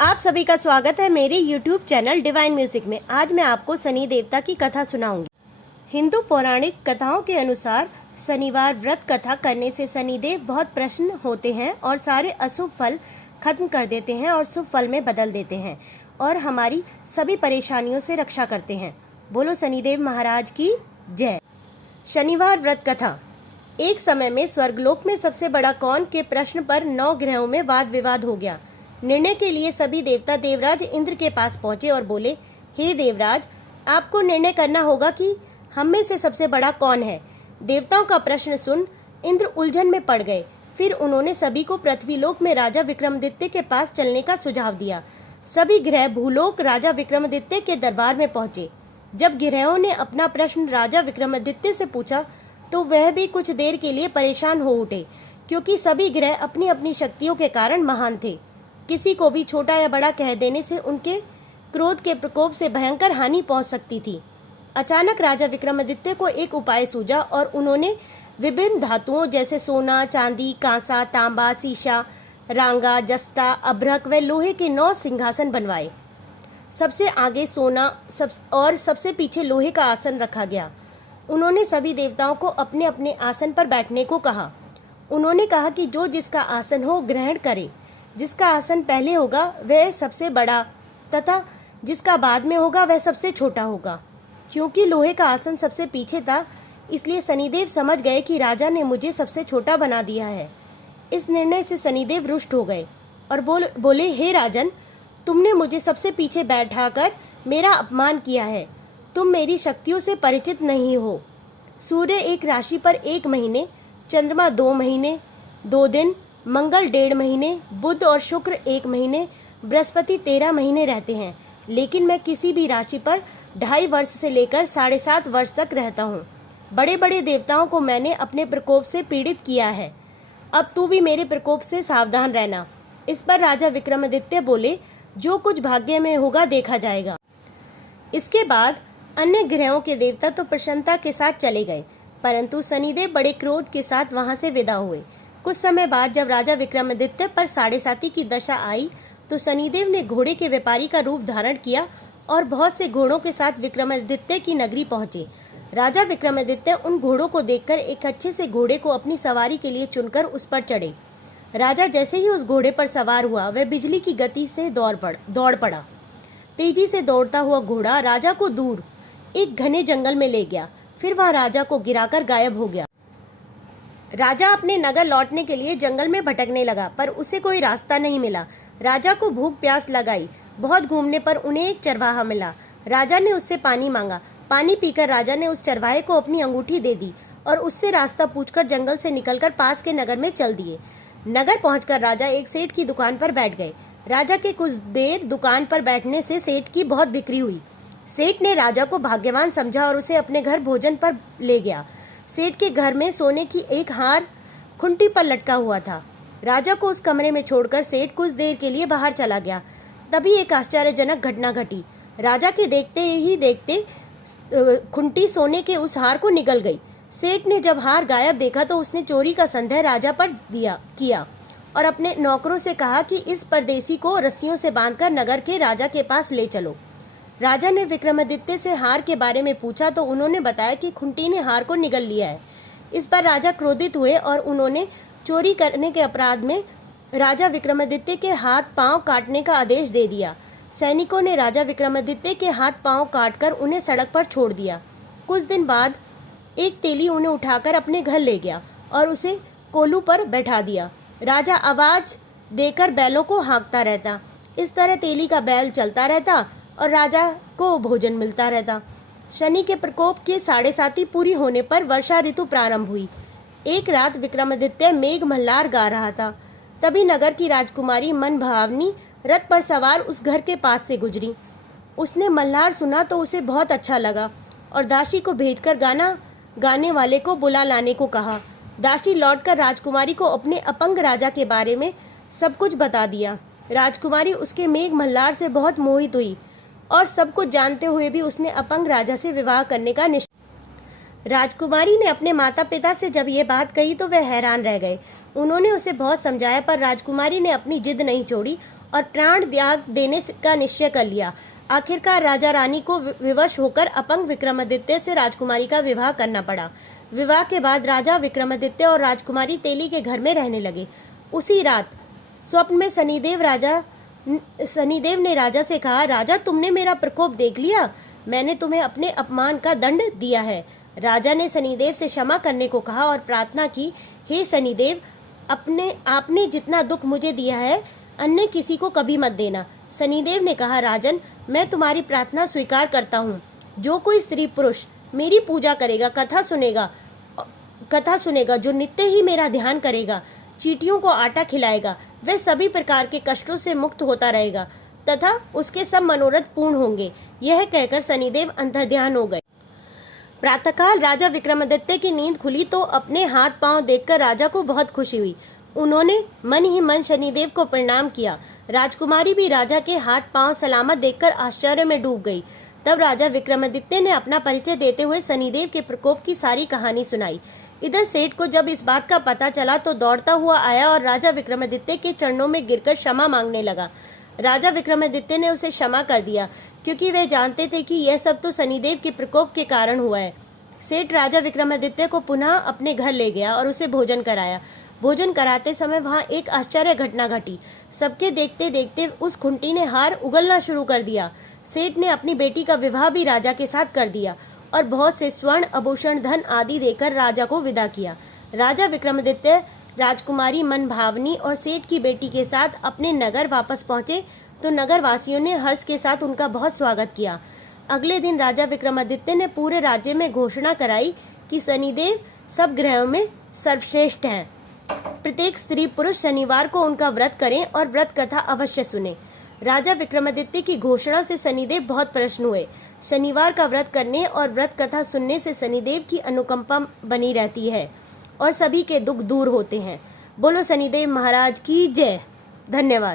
आप सभी का स्वागत है मेरे YouTube चैनल डिवाइन म्यूजिक में। आज मैं आपको शनि देवता की कथा सुनाऊंगी। हिंदू पौराणिक कथाओं के अनुसार शनिवार व्रत कथा करने से शनिदेव बहुत प्रसन्न होते हैं और सारे अशुभ फल खत्म कर देते हैं और शुभ फल में बदल देते हैं और हमारी सभी परेशानियों से रक्षा करते हैं। बोलो शनिदेव महाराज की जय। शनिवार व्रत कथा। एक समय में स्वर्गलोक में सबसे बड़ा कौन के प्रश्न पर 9 ग्रहों में वाद विवाद हो गया। निर्णय के लिए सभी देवता देवराज इंद्र के पास पहुंचे और बोले, हे देवराज, आपको निर्णय करना होगा कि हम में से सबसे बड़ा कौन है। देवताओं का प्रश्न सुन इंद्र उलझन में पड़ गए। फिर उन्होंने सभी को पृथ्वीलोक में राजा विक्रमादित्य के पास चलने का सुझाव दिया। सभी ग्रह भूलोक राजा विक्रमादित्य के दरबार में पहुंचे। जब ग्रहों ने अपना प्रश्न राजा विक्रमादित्य से पूछा तो वह भी कुछ देर के लिए परेशान हो उठे, क्योंकि सभी ग्रह अपनी अपनी शक्तियों के कारण महान थे। किसी को भी छोटा या बड़ा कह देने से उनके क्रोध के प्रकोप से भयंकर हानि पहुंच सकती थी। अचानक राजा विक्रमादित्य को एक उपाय सूझा और उन्होंने विभिन्न धातुओं जैसे सोना, चांदी, कांसा, तांबा, सीसा, रांगा, जस्ता, अभ्रक व लोहे के 9 सिंहासन बनवाए। सबसे आगे सोना और सबसे पीछे लोहे का आसन रखा गया। उन्होंने सभी देवताओं को अपने अपने आसन पर बैठने को कहा। उन्होंने कहा कि जो जिसका आसन हो ग्रहण करे। जिसका आसन पहले होगा वह सबसे बड़ा तथा जिसका बाद में होगा वह सबसे छोटा होगा। क्योंकि लोहे का आसन सबसे पीछे था, इसलिए शनिदेव समझ गए कि राजा ने मुझे सबसे छोटा बना दिया है। इस निर्णय से शनिदेव रुष्ट हो गए और बोले, हे राजन, तुमने मुझे सबसे पीछे बैठाकर मेरा अपमान किया है। तुम मेरी शक्तियों से परिचित नहीं हो। सूर्य एक राशि पर 1 महीने, चंद्रमा 2 महीने 2 दिन, मंगल 1.5 महीने, बुध और शुक्र 1 महीने, बृहस्पति 13 महीने रहते हैं। लेकिन मैं किसी भी राशि पर 2.5 वर्ष से लेकर 7.5 वर्ष तक रहता हूँ। बड़े बड़े देवताओं को मैंने अपने प्रकोप से पीड़ित किया है। अब तू भी मेरे प्रकोप से सावधान रहना। इस पर राजा विक्रमादित्य बोले, जो कुछ भाग्य में होगा देखा जाएगा। इसके बाद अन्य ग्रहों के देवता तो प्रसन्नता के साथ चले गए, परंतु शनिदेव बड़े क्रोध के साथ वहां से विदा हुए। कुछ समय बाद जब राजा विक्रमादित्य पर 7.5 की दशा आई तो शनिदेव ने घोड़े के व्यापारी का रूप धारण किया और बहुत से घोड़ों के साथ विक्रमादित्य की नगरी पहुंचे। राजा विक्रमादित्य उन घोड़ों को देखकर एक अच्छे से घोड़े को अपनी सवारी के लिए चुनकर उस पर चढ़े। राजा जैसे ही उस घोड़े पर सवार हुआ वह बिजली की गति से दौड़ पड़ा। तेजी से दौड़ता हुआ घोड़ा राजा को दूर एक घने जंगल में ले गया। फिर वह राजा को गिराकर गायब हो गया। राजा अपने नगर लौटने के लिए जंगल में भटकने लगा, पर उसे कोई रास्ता नहीं मिला। राजा को भूख प्यास लगाई। बहुत घूमने पर उन्हें एक चरवाहा मिला। राजा ने उससे पानी मांगा। पानी पीकर राजा ने उस चरवाहे को अपनी अंगूठी दे दी और उससे रास्ता पूछकर जंगल से निकलकर पास के नगर में चल दिए। नगर पहुंचकर राजा एक सेठ की दुकान पर बैठ गए। राजा के कुछ देर दुकान पर बैठने से सेठ की बहुत बिक्री हुई। सेठ ने राजा को भाग्यवान समझा और उसे अपने घर भोजन पर ले गया। सेठ के घर में सोने की एक हार खुंटी पर लटका हुआ था। राजा को उस कमरे में छोड़कर सेठ कुछ देर के लिए बाहर चला गया। तभी एक आश्चर्यजनक घटना घटी। राजा के देखते ही देखते खुंटी सोने के उस हार को निगल गई। सेठ ने जब हार गायब देखा तो उसने चोरी का संदेह राजा पर किया और अपने नौकरों से कहा कि इस परदेसी को रस्सियों से बांधकर नगर के राजा के पास ले चलो। राजा ने विक्रमादित्य से हार के बारे में पूछा तो उन्होंने बताया कि खुंटी ने हार को निगल लिया है। इस पर राजा क्रोधित हुए और उन्होंने चोरी करने के अपराध में राजा विक्रमादित्य के हाथ पांव काटने का आदेश दे दिया। सैनिकों ने राजा विक्रमादित्य के हाथ पांव काटकर उन्हें सड़क पर छोड़ दिया। कुछ दिन बाद एक तेली उन्हें उठाकर अपने घर ले गया और उसे कोलू पर बैठा दिया। राजा आवाज देकर बैलों को हाँकता रहता। इस तरह तेली का बैल चलता रहता और राजा को भोजन मिलता रहता। शनि के प्रकोप के 7.5 पूरी होने पर वर्षा ऋतु प्रारंभ हुई। एक रात विक्रमादित्य मेघ मल्हार गा रहा था। तभी नगर की राजकुमारी मन भावनी रथ पर सवार उस घर के पास से गुजरी। उसने मल्हार सुना तो उसे बहुत अच्छा लगा और दासी को भेजकर गाना गाने वाले को बुला लाने को कहा। दासी लौटकर राजकुमारी को अपने अपंग राजा के बारे में सब कुछ बता दिया। राजकुमारी उसके मेघ मल्हार से बहुत मोहित हुई और सब कुछ जानते हुए भी उसने अपंग राजा से विवाह करने का निश्चय। राजकुमारी ने अपने माता पिता से जब ये बात कही तो वह हैरान रह गए। उन्होंने उसे बहुत समझाया पर राजकुमारी ने अपनी जिद नहीं छोड़ी और प्राण त्याग देने का निश्चय कर लिया। आखिरकार राजा रानी को विवश होकर अपंग विक्रमादित्य से राजकुमारी का विवाह करना पड़ा। विवाह के बाद राजा विक्रमादित्य और राजकुमारी तेली के घर में रहने लगे। उसी रात स्वप्न में शनिदेव ने राजा से कहा, राजा तुमने मेरा प्रकोप देख लिया, मैंने तुम्हें अपने अपमान का दंड दिया है। राजा ने शनिदेव से क्षमा करने को कहा और प्रार्थना की, हे शनिदेव, आपने जितना दुख मुझे दिया है अन्य किसी को कभी मत देना। शनिदेव ने कहा, राजन, मैं तुम्हारी प्रार्थना स्वीकार करता हूँ। जो कोई स्त्री पुरुष मेरी पूजा करेगा, कथा सुनेगा, जो नित्य ही मेरा ध्यान करेगा, चींटियों को आटा खिलाएगा, वह सभी प्रकार के कष्टों से मुक्त होता रहेगा तथा उसके सब मनोरथ पूर्ण होंगे। यह कहकर शनिदेव अंतर्ध्यान हो गए। प्रातःकाल राजा विक्रमादित्य की नींद खुली तो अपने हाथ पांव देखकर राजा को बहुत खुशी हुई। उन्होंने मन ही मन शनिदेव को प्रणाम किया। राजकुमारी भी राजा के हाथ पांव सलामत देखकर आश्चर्य में डूब गई। तब राजा विक्रमादित्य ने अपना परिचय देते हुए शनिदेव के प्रकोप की सारी कहानी सुनाई। इधर सेठ को जब इस बात का पता चला तो दौड़ता हुआ आया और राजा विक्रमादित्य के चरणों में गिरकर क्षमा मांगने लगा। राजा विक्रमादित्य ने उसे क्षमा कर दिया, क्योंकि वे जानते थे कि यह सब तो शनिदेव के प्रकोप के कारण हुआ है। सेठ राजा विक्रमादित्य को पुनः अपने घर ले गया और उसे भोजन कराया। भोजन कराते समय वहां एक आश्चर्य घटना घटी। सबके देखते देखते उस खुंटी ने हार उगलना शुरू कर दिया। सेठ ने अपनी बेटी का विवाह भी राजा के साथ कर दिया और बहुत से स्वर्ण आभूषण धन आदि देकर राजा को विदा किया। राजा विक्रमादित्य राजकुमारी मनभावनी और सेठ की बेटी के साथ अपने नगर वापस पहुंचे तो नगर वासियों ने हर्ष के साथ उनका बहुत स्वागत किया। अगले दिन राजा विक्रमादित्य ने पूरे राज्य में घोषणा कराई कि शनिदेव सब ग्रहों में सर्वश्रेष्ठ हैं। प्रत्येक स्त्री पुरुष शनिवार को उनका व्रत करें और व्रत कथा अवश्य सुने। राजा विक्रमादित्य की घोषणा से शनिदेव बहुत प्रसन्न हुए। शनिवार का व्रत करने और व्रत कथा सुनने से शनिदेव की अनुकंपा बनी रहती है और सभी के दुख दूर होते हैं। बोलो शनिदेव महाराज की जय। धन्यवाद।